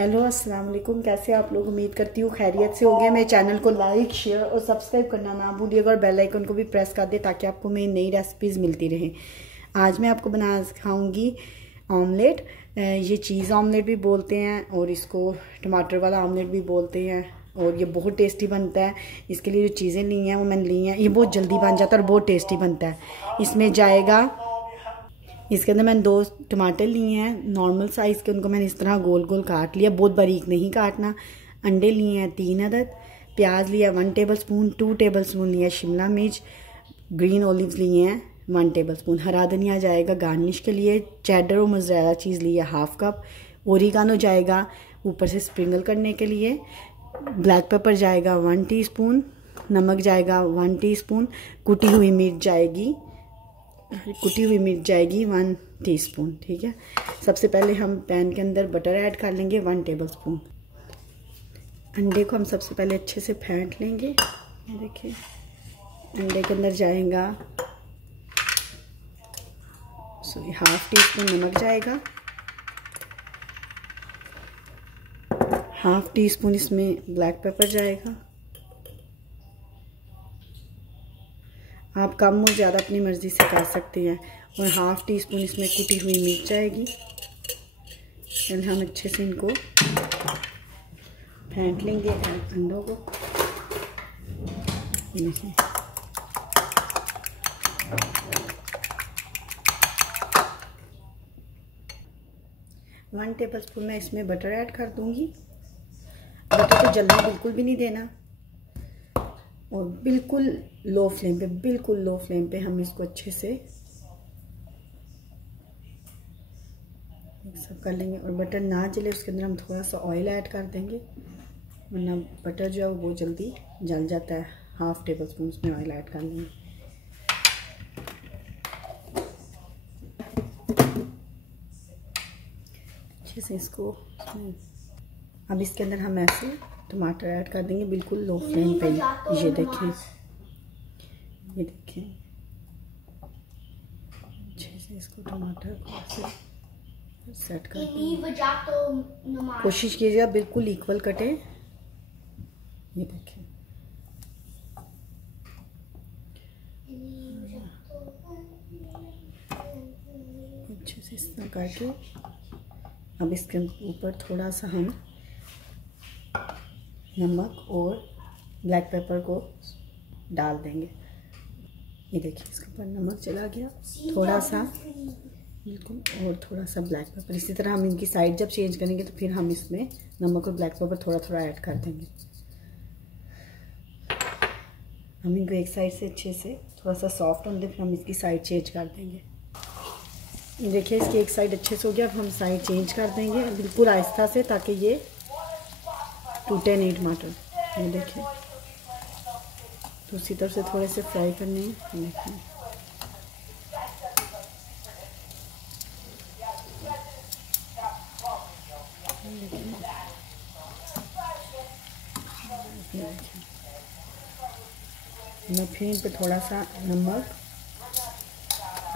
Hello अस्सलाम वालेकुम। कैसे आप लोग? उम्मीद करती हूँ खैरियत से होंगे। मेरे चैनल को लाइक शेयर और सब्सक्राइब करना ना भूलिएगा और बेल आइकन को भी प्रेस कर दे ताकि आपको मेरी नई रेसिपीज़ मिलती रहें। आज मैं आपको बना सिखाऊंगी ऑमलेट। ये चीज़ ऑमलेट भी बोलते हैं और इसको टमाटर वाला ऑमलेट भी बोलते हैं और ये बहुत टेस्टी बनता है। इसके लिए जो चीज़ें ली हैं वो मैंने ली हैं। ये बहुत जल्दी बन जाता है और बहुत टेस्टी बनता है। इसमें जाएगा, इसके अंदर मैंने 2 टमाटर लिए हैं नॉर्मल साइज़ के, उनको मैंने इस तरह गोल गोल काट लिया, बहुत बारीक नहीं काटना। अंडे लिए हैं 3 अदद, प्याज लिया 1 टेबलस्पून, 2 टेबलस्पून लिया शिमला मिर्च, ग्रीन ऑलिव्स लिए हैं 1 टेबलस्पून, हरा धनिया जाएगा गार्निश के लिए, चेडर और मोज़रेला चीज़ लिया 1/2 कप, ओरिगानो जाएगा ऊपर से स्प्रिंकल करने के लिए, ब्लैक पेपर जाएगा 1 टीस्पून, नमक जाएगा 1 टीस्पून, कुटी हुई मिर्च जाएगी 1 टीस्पून। ठीक है, सबसे पहले हम पैन के अंदर बटर ऐड कर लेंगे 1 टेबलस्पून। अंडे को हम सबसे पहले अच्छे से फेंट लेंगे। ये देखिए, अंडे के अंदर जाएगा 1/2 टीस्पून नमक जाएगा, 1/2 टीस्पून इसमें ब्लैक पेपर जाएगा। आप कम और ज़्यादा अपनी मर्ज़ी से कर सकते हैं। और 1/2 टीस्पून इसमें कुटी हुई मिर्च जाएगी। पहले हम अच्छे से इनको फेंट लेंगे अंडों को। देखिए, वन टेबलस्पून मैं इसमें बटर ऐड कर दूंगी। बटर को जल्दी बिल्कुल भी नहीं देना और बिल्कुल लो फ्लेम पे हम इसको अच्छे से मिक्सअप कर लेंगे। और बटर ना जले उसके अंदर हम थोड़ा सा ऑयल ऐड कर देंगे, वरना बटर जो है वो जल्दी जल जाता है। 1/2 टेबलस्पून उसमें ऑयल ऐड कर लेंगे। अच्छे से इसको, अब इसके अंदर हम ऐसे टमाटर ऐड कर देंगे बिल्कुल लो फ्लेम पे। ये देखें, अच्छे से इसको टमाटर को सेट कर देंगे। कोशिश कीजिएगा बिल्कुल इक्वल कटे। ये देखें, अच्छे से इस तरह करके अब इसके ऊपर थोड़ा सा हम नमक और ब्लैक पेपर को डाल देंगे। ये देखिए, इसके ऊपर नमक चला गया थोड़ा सा बिल्कुल, और थोड़ा सा ब्लैक पेपर। इसी तरह हम इनकी साइड जब चेंज करेंगे तो फिर हम इसमें नमक और ब्लैक पेपर थोड़ा थोड़ा ऐड कर देंगे। हम इनको एक साइड से अच्छे से थोड़ा सा सॉफ्ट होने दें, फिर हम इसकी साइड चेंज कर देंगे। ये देखिए, इसकी एक साइड अच्छे से हो गया। अब हम साइड चेंज कर देंगे बिल्कुल आहिस्ता से ताकि ये टूटे नहीं टमाटर। ये देखिए, दूसरी तरफ से थोड़े से फ्राई करने हैं। देखिए, मैं फिर इन पे थोड़ा सा नमक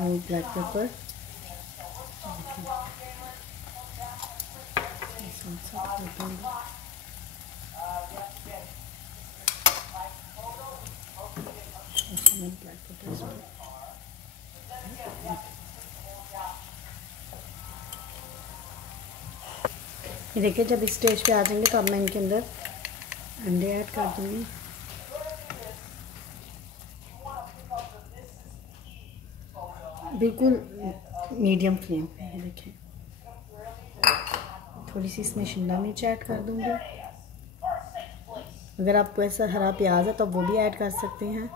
और ब्लैक पेपर ये देखिए, जब इस स्टेज पे आ जाएंगे तो अब मैं इनके अंदर अंडे ऐड कर दूंगी। बिल्कुल मीडियम फ्लेम पे। ये देखिए, थोड़ी सी इसमें शिमला मिर्च ऐड कर दूंगी। अगर आपको ऐसा हरा प्याज है तो वो भी ऐड कर सकते हैं।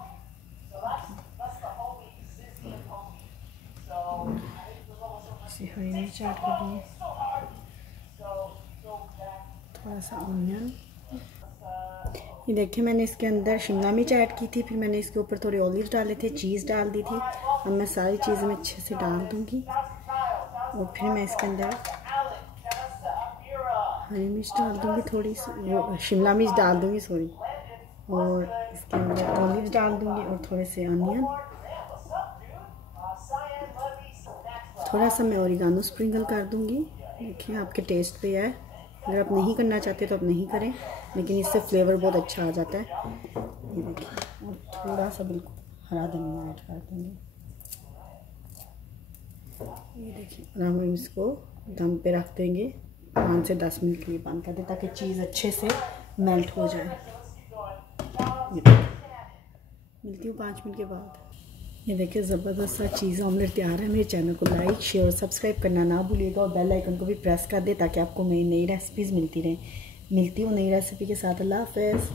हरी मिर्च ऐड कर दूंगी, थोड़ा सा ऑनियन। ये देखिए, मैंने इसके अंदर शिमला मिर्च ऐड की थी, फिर मैंने इसके ऊपर थोड़े ऑलिव डाले थे, चीज़ डाल दी थी। अब मैं सारी चीज़ें में अच्छे से डाल दूंगी और फिर मैं इसके अंदर हरी मिर्च डाल दूंगी, थोड़ी सी वो शिमला मिर्च डाल दूंगी सॉरी, और इसके अंदर ऑलिव डाल दूंगी और थोड़े से ऑनियन। थोड़ा सा मैं ओरिगानो स्प्रिंकल कर दूंगी। देखिए आपके टेस्ट पे है, अगर आप नहीं करना चाहते तो आप नहीं करें, लेकिन इससे फ्लेवर बहुत अच्छा आ जाता है। ये देखिए, और थोड़ा सा बिल्कुल हरा धनिया ऐड कर देंगे। ये देखिए, और हम इसको दम पे रख देंगे 5 से 10 मिनट के लिए बंद कर दें, ताकि चीज़ अच्छे से मेल्ट हो जाए। मिलती हूँ 5 मिनट के बाद। ये देखिए, ज़बरदस्त सा चीज़ ऑमलेट तैयार है। मेरे चैनल को लाइक, शेयर और सब्सक्राइब करना ना भूलिएगा, और बेल आइकन को भी प्रेस कर दे ताकि आपको मेरी नई रेसिपीज़ मिलती रहें। मिलती हूँ नई रेसिपी के साथ। अल्लाह हाफ़िज़।